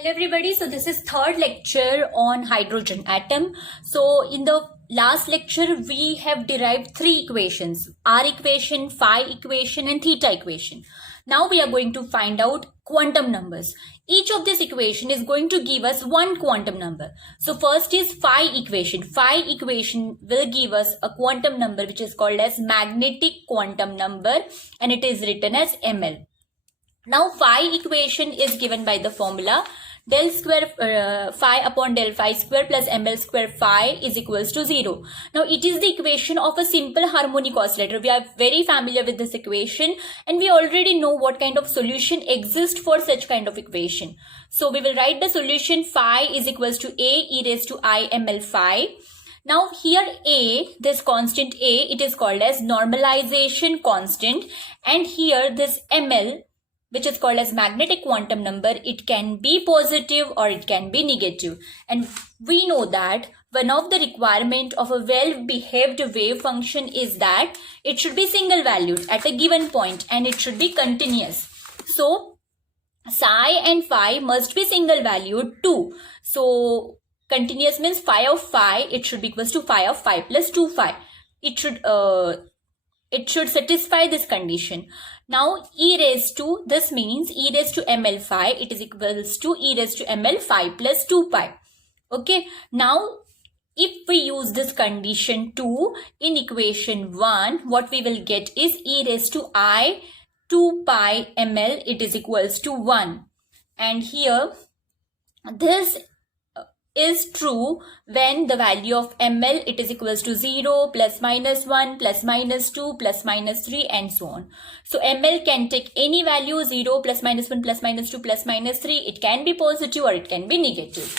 Hello everybody, so this is third lecture on hydrogen atom. So in the last lecture we have derived three equations, R equation, phi equation and theta equation. Now we are going to find out quantum numbers. Each of this equation is going to give us one quantum number. So first is phi equation. Phi equation will give us a quantum number which is called as magnetic quantum number and it is written as ml. Now phi equation is given by the formula del square phi upon del phi square plus ml square phi is equals to 0. Now it is the equation of a simple harmonic oscillator. We are very familiar with this equation and we already know what kind of solution exists for such kind of equation. So we will write the solution phi is equals to a e raised to I ml phi. Now here a, this constant a, it is called as normalization constant, and here this ml, which is called as magnetic quantum number, it can be positive or it can be negative. And we know that one of the requirement of a well-behaved wave function is that it should be single valued at a given point and it should be continuous. So psi and phi must be single valued too. So continuous means phi of phi, it should be equals to phi of phi plus 2 phi. It should satisfy this condition. Now e raised to, this means e raised to ml phi, it is equals to e raised to ml phi plus 2 pi. Okay, now if we use this condition 2 in equation 1, what we will get is e raised to I 2 pi ml, it is equals to 1. And here this is true when the value of ml, it is equals to 0, plus minus 1, plus minus 2, plus minus 3 and so on. So ml can take any value, 0, plus minus 1, plus minus 2, plus minus 3. It can be positive or it can be negative.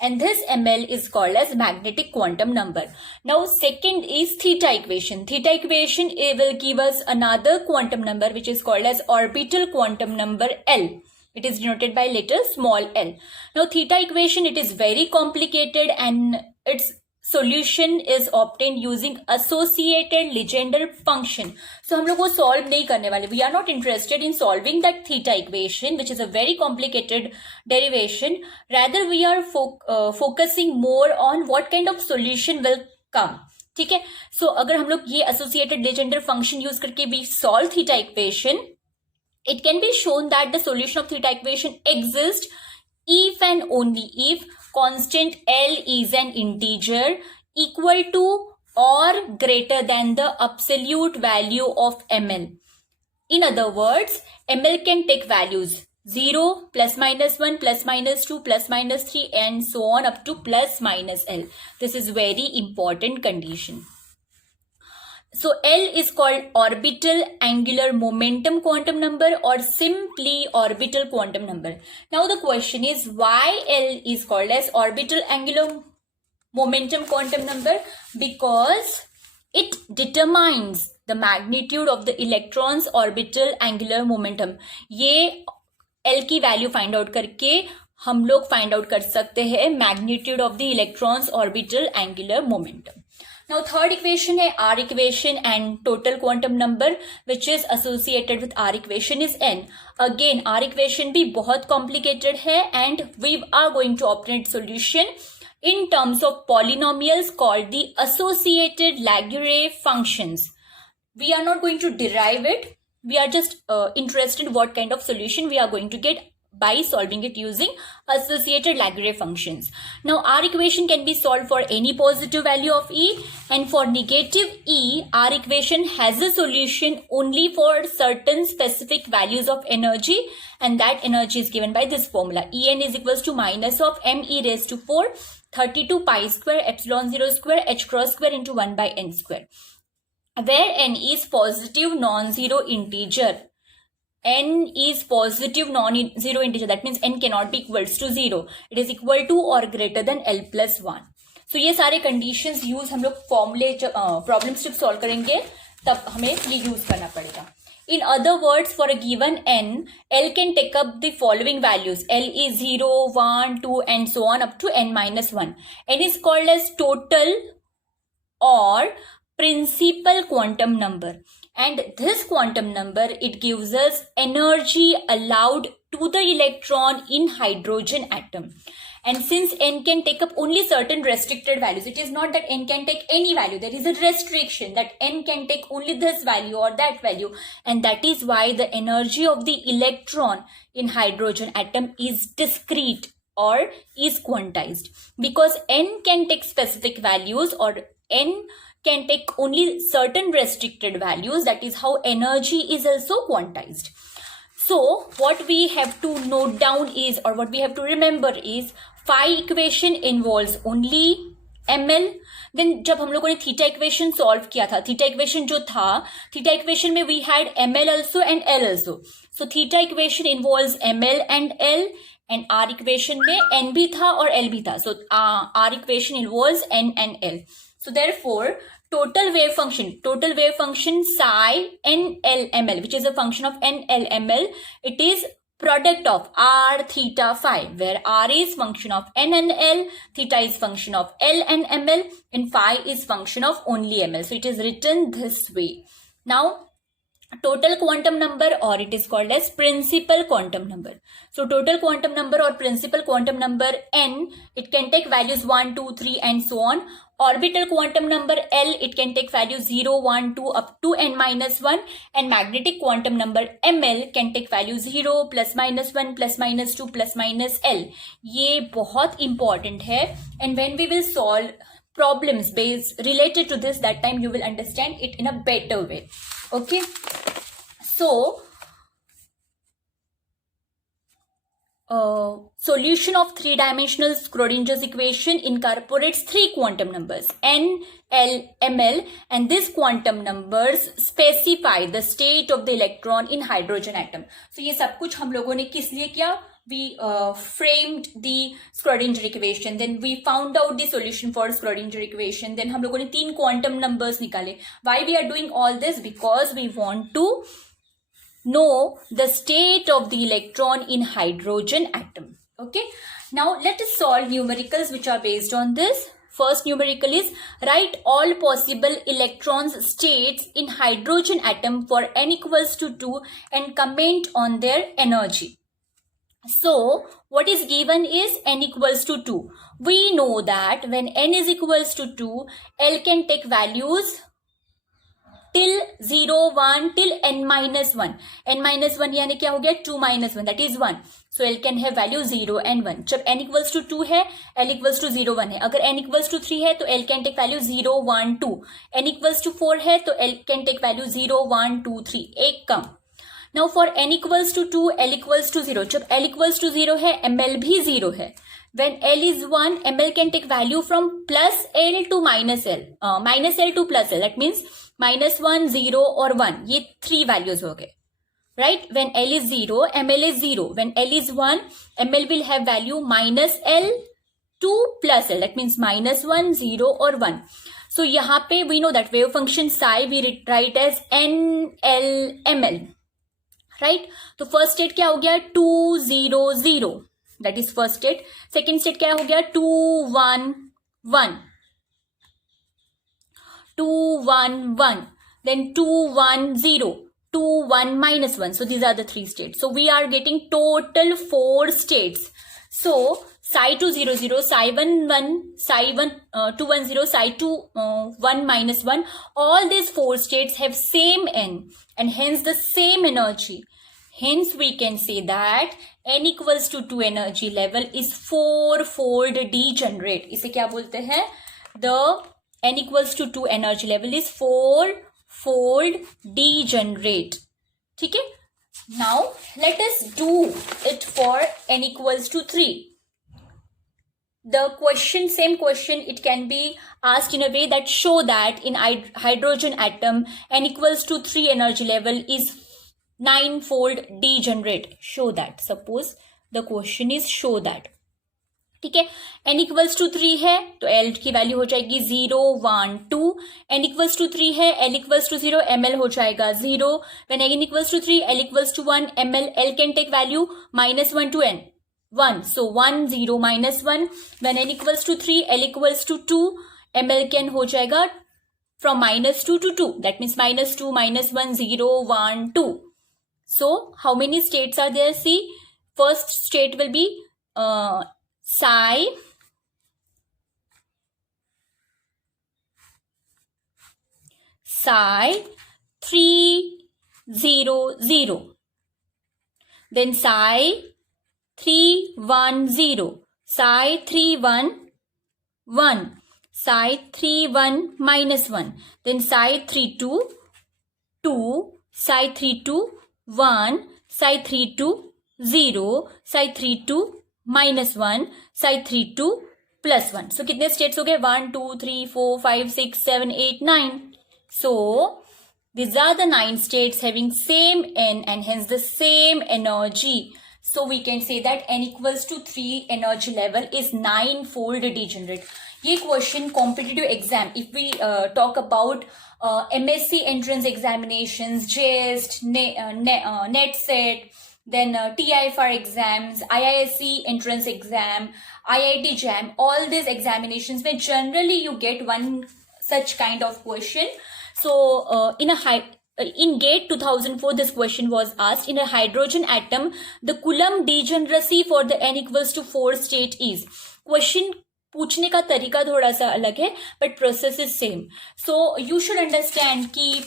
And this ml is called as magnetic quantum number. Now second is theta equation. Theta equation, it will give us another quantum number which is called as orbital quantum number L. It is denoted by letter small l. Now theta equation, it is very complicated and its solution is obtained using associated Legendre function. So हम लोग वो solve नहीं करने वाले. We are not interested in solving that theta equation, which is a very complicated derivation. Rather we are focusing more on what kind of solution will come. ठीक है. So अगर हम लोग ये associated Legendre function use करके भी solve theta equation, it can be shown that the solution of theta equation exists if and only if constant L is an integer equal to or greater than the absolute value of ml. In other words, ml can take values 0, plus minus 1, plus minus 2, plus minus 3 and so on up to plus minus L. This is very important condition. So L is called orbital angular momentum quantum number or simply orbital quantum number. Now the question is why L is called as orbital angular momentum quantum number? Because it determines the magnitude of the electron's orbital angular momentum. ये L की value find out करके हम लोग find out कर सकते हैं magnitude of the electron's orbital angular momentum. Now third equation है R equation and total quantum number which is associated with R equation is N. Again R equation भी बहुत complicated है and we are going to obtain solution in terms of polynomials called the associated Legendre functions. We are not going to derive it. We are just interested in what kind of solution we are going to get by solving it using associated Legendre functions. Now R equation can be solved for any positive value of E, and for negative E, R equation has a solution only for certain specific values of energy, and that energy is given by this formula. En is equals to minus of m e raised to 4 32 pi square epsilon 0 square h cross square into 1 by n square, where n is positive non-zero integer. N is positive non-zero integer. That means n cannot be equals to 0. It is equal to or greater than L plus 1. So ये सारे conditions use हम लोग formula problems जब solve करेंगे तब हमें ये use करना पड़ेगा. In other words, for a given n, L can take up the following values. L is 0, 1, 2 and so on up to n minus 1. N is called as total or principal quantum number. And this quantum number, it gives us energy allowed to the electron in hydrogen atom. And since n can take up only certain restricted values, it is not that n can take any value. There is a restriction that n can take only this value or that value. And that is why the energy of the electron in hydrogen atom is discrete or is quantized. Because n can take specific values or n can take only certain restricted values. That is how energy is also quantized. So what we have to note down is, or what we have to remember is, phi equation involves only ml. Then जब हम लोगों ने theta equation solve किया था, theta equation जो था, theta equation में we had ml also and l also. So theta equation involves ml and l, and r equation में n भी था और l भी था. So r equation involves n and l. So therefore total wave function psi nlml, which is a function of nlml, it is product of r theta phi, where r is function of n and l, theta is function of l and ml, and phi is function of only ml. So it is written this way. Now total quantum number, or it is called as principal quantum number. So total quantum number or principal quantum number n, it can take values 1, 2, 3 and so on. Orbital quantum number L, it can take values 0, 1, 2 up to n minus 1, and magnetic quantum number ML can take value 0, plus minus 1, plus minus 2, plus minus L. ये बहुत important है, and when we will solve problems based related to this, that time you will understand it in a better way. Okay, so solution of three-dimensional Schrodinger's equation incorporates three quantum numbers n, l, ml, and these quantum numbers specify the state of the electron in hydrogen atom. So ये सब कुछ हम लोगों ने किस लिए किया? We framed the Schrodinger equation, then we found out the solution for Schrodinger equation, then हम लोगों ने तीन quantum numbers निकाले. Why we are doing all this? Because we want to know the state of the electron in hydrogen atom. Okay, now let us solve numericals which are based on this. First numerical is, write all possible electrons states in hydrogen atom for n equals to 2 and comment on their energy. So what is given is n equals to 2. We know that when n is equals to 2, L can take values till 0, 1 till n minus 1. n minus 1 यानी क्या हो गया? 2 minus 1, that is 1. So L can have value 0 and 1. जब n equals to 2 है, L equals to 0, 1 है. अगर n equals to 3 है तो L can take value 0, 1, 2. n equals to 4 है तो L can take value 0, 1, 2, 3. एक कम. Now for n equals to 2, L equals to 0. जब L equals to 0 है, ML भी 0 है. When L is 1, ML can take value from plus L to minus L. Minus L to plus L. That means minus 1, 0 और 1. ये 3 values हो गए. Right? When L is 0, ML is 0. When L is 1, ML will have value minus L to plus L. That means minus 1, 0 और 1. So यहाँ पे we know that wave function psi we write as NLML. Right? तो first state क्या हो गया? 2, 0, 0. That is first state. Second state क्या हो गया? 2, 1, 1. 2, 1, 1. Then 2, 1, 0. 2, 1, minus 1. So these are the three states. So we are getting total 4 states. So psi 2, 0, 0, psi 1, 1, psi 1, 2, 1, 0, psi 2, 1, minus 1. All these 4 states have same n and hence the same energy. Hence we can say that n equals to 2 energy level is 4-fold degenerate. इसे क्या बोलते हैं? The n equals to 2 energy level is 4-fold degenerate. ठीक है? Now let us do it for n equals to 3. The question, same question, it can be asked in a way that show that in hydrogen atom n equals to 3 energy level is 9-fold degenerate. Show that. Suppose the question is show that. ठीक है, n equals to 3 है तो L की value हो जाएगी 0, 1, 2. n equals to 3 है, L equals to 0, ML हो जाएगा 0. When n equals to 3, L equals to 1, ML, L can take value minus 1 to n. 1. So 1, 0, minus 1. When n equals to 3, L equals to 2, ML can हो जाएगा from minus 2 to 2. That means minus 2, minus 1, 0, 1, 2. So how many states are there? See, First state will be psi 300. Then psi 310, psi 311, psi 31 minus 1, then psi 32 2, psi 32 1, psi 32 0, psi 32 minus 1, psi 32 plus 1. So कितने states हो गए? 1 2 3 4 5 6 7 8 9. So these are the 9 states having same n and hence the same energy. So we can say that n equals to 3 energy level is 9-fold degenerate. ये question competitive exam, if we talk about MSc entrance examinations, JEST, NET-SET, then TIFR exams, IISc entrance exam, IIT JAM, all these examinations where generally you get one such kind of question. So in GATE 2004, this question was asked. In a hydrogen atom, the Coulomb degeneracy for the n equals to 4 state is. Question पूछने का तरीका थोड़ा सा अलग है, but process is same. So you should understand कि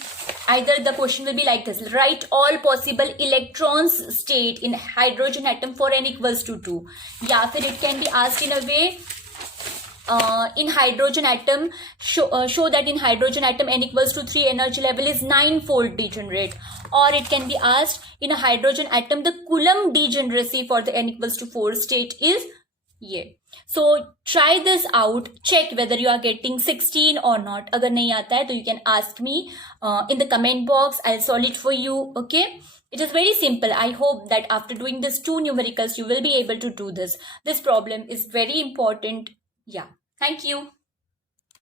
either the question will be like this: write all possible electrons state in hydrogen atom for n equals to 2. या फिर it can be asked in a way. In hydrogen atom, show that in hydrogen atom n equals to 3 energy level is 9-fold degenerate. Or it can be asked, in a hydrogen atom the Coulomb degeneracy for the n equals to 4 state is ये. So try this out, check whether you are getting 16 or not. अगर नहीं आता है तो you can ask me in the comment box. I'll solve it for you. Okay, it is very simple. I hope that after doing this 2 numericals you will be able to do this. This problem is very important. Yeah, thank you.